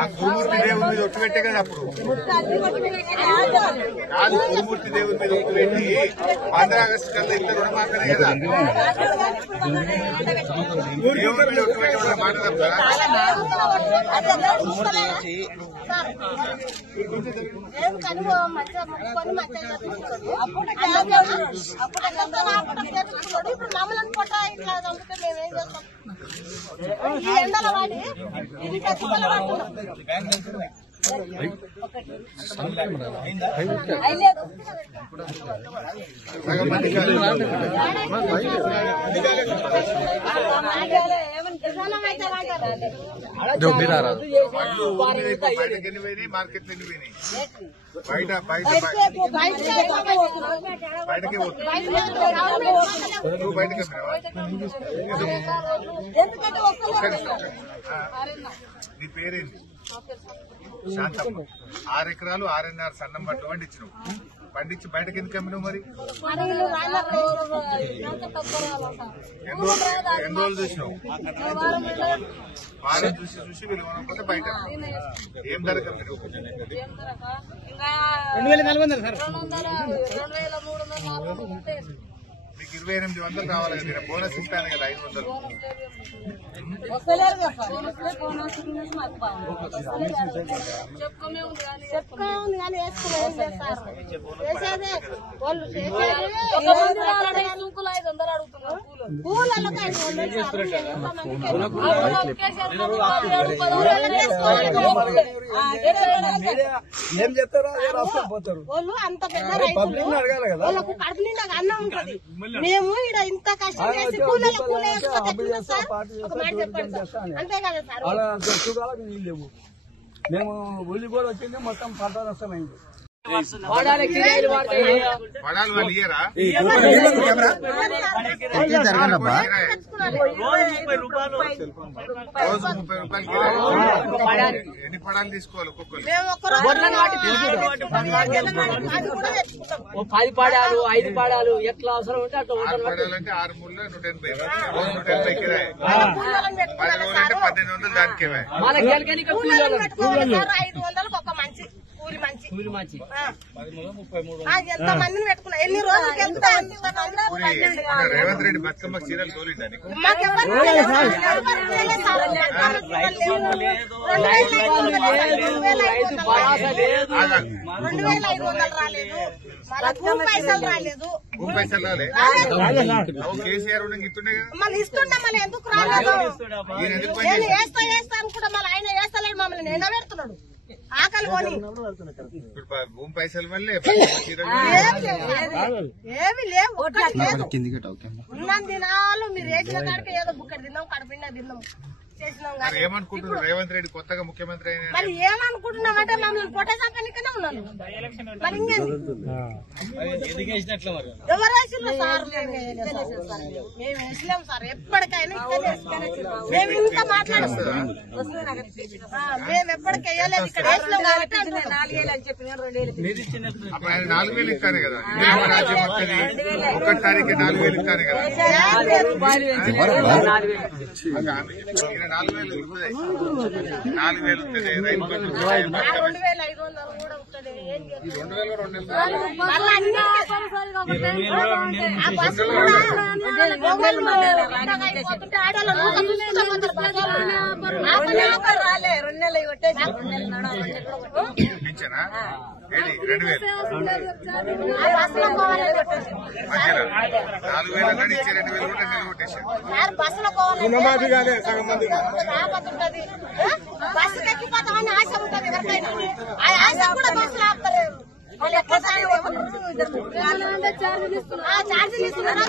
ఆ గురుమూర్తి దేవుడి మీద ఒట్టు పెట్టే కదా అప్పుడు కాదు గురుమూర్తి దేవుడి మీద ఒట్టు పెట్టి 15 ఆగస్టు కల్లా ఇంత రుణమాకనే కదా దేవుడి మీద ఒట్టు పెట్టి వాళ్ళ మాట తప్పుతారా ఇప్పుడు మమ్మల్ని పొట్ట ఇట్లా చంపితే మేమేం చేస్తాం ఈ ఎండల వాడి ఇంత మార్కెట్ బయట బయటకి నువ్వు బయటకి నీ పేరేంటి శాంతమ్మ 6 ఎకరాలు 6.5 సన్నం పట్టు పండించినావు పండించి బయటకి ఎందుకు అమ్మినావు మరి ఎన్ని రోజులు చూసినావు వారం చూసి వీళ్ళు కొనకపోతే బయట ఏం ధర కమ్మినావు మీకు 2800 రావాలి కదా బోనస్ ఇస్తాను కదా 500 ఏం చెప్తారా పోతారు అంత పెద్ద వాళ్ళకు కడుపు నిండా అన్నం ఉంటది మేము ఇక్కడ ఇంత కష్టం చేసి అంతే కదా సార్ నీళ్ళు లేవు మేము ఉల్లి కూడా వచ్చింది మొత్తం పంట నష్టమైంది పడాలి వాళ్ళు ఇయ్యరా రోజు 30 రూపాయలు ఎన్ని పడాలు తీసుకోవాలి ఒక్కొక్కరు 10 పాడాలు 5 పాడాలు ఎట్లా అవసరం ఉంటే అట్లా 6 పడాలంటే 6 3 180 కిరాయి 10 రోజులంటే 1800 దానికి కూలి మంచి ఎంత మందిని పెట్టుకున్నా ఎన్ని రోజులకి రేవంత్ రెడ్డి బతుకమ్మ చీరలు తోలిందా నీకు 2500 రాలేదు పైసలు రాలేదు కేసీఆర్ ఇస్తుండే కదా మళ్ళీ ఇస్తుండే మళ్ళీ ఎందుకు రాలేదు నేను వేస్తా కూడా మళ్ళీ ఆయన వేస్తలేడు మమ్మల్ని ఎండబెడుతున్నాడు ఆకలి కొని భూమి పైసలు వల్లే ఏమి లేవు ఉన్న దినాలు మీరు వేసిన కాడికి ఏదో బుక్కడి తిన్నాం కడుపుండా తిన్నాం చేసినాం. ఏమనుకుంటున్నారు రేవంత్ రెడ్డి కొత్తగా ముఖ్యమంత్రి అయినా మరి ఏమనుకుంటున్నామంటే మమ్మల్ని పొట్ట సంపానికనే ఉన్నాను మరి ఇంకేంది ఎవరు వేసిండ్రు సార్ మేము వేసినాం సార్ ఎప్పటికైనా మేము ఇంకా మాట్లాడుతున్నాం మేము ఎప్పటికి వేయలేదు ఇక్కడ వేసినాం కాబట్టి 4,000 అని చెప్పిన 2,000 అప్పుడు ఆయన 4,000 ఇస్తానే కదా రాజ్యం వస్తుంది 1 తారీఖు 4,000 ఇస్తానే కదా 4,000 ఉంటుంది 4,000 ఉంటుంది రైతు బంధు 2,500 కూడా ఉంటుంది 2,000 రాలే 2 నెలలు కొట్టేసి పింఛనా ఏది 2,000 4,000 ఇచ్చే 2,000 కూడా నెల కొట్టేసారు బస్సులో పోవాలి రాబోతుంటది బస్సుకి ఎక్కిపోతామని ఆశ ఉంటుంది ఎవరికైనా ఆ ఆశ కూడా బస్సులు ఆపుతలేరు ఛార్జీలు ఇస్తున్నారు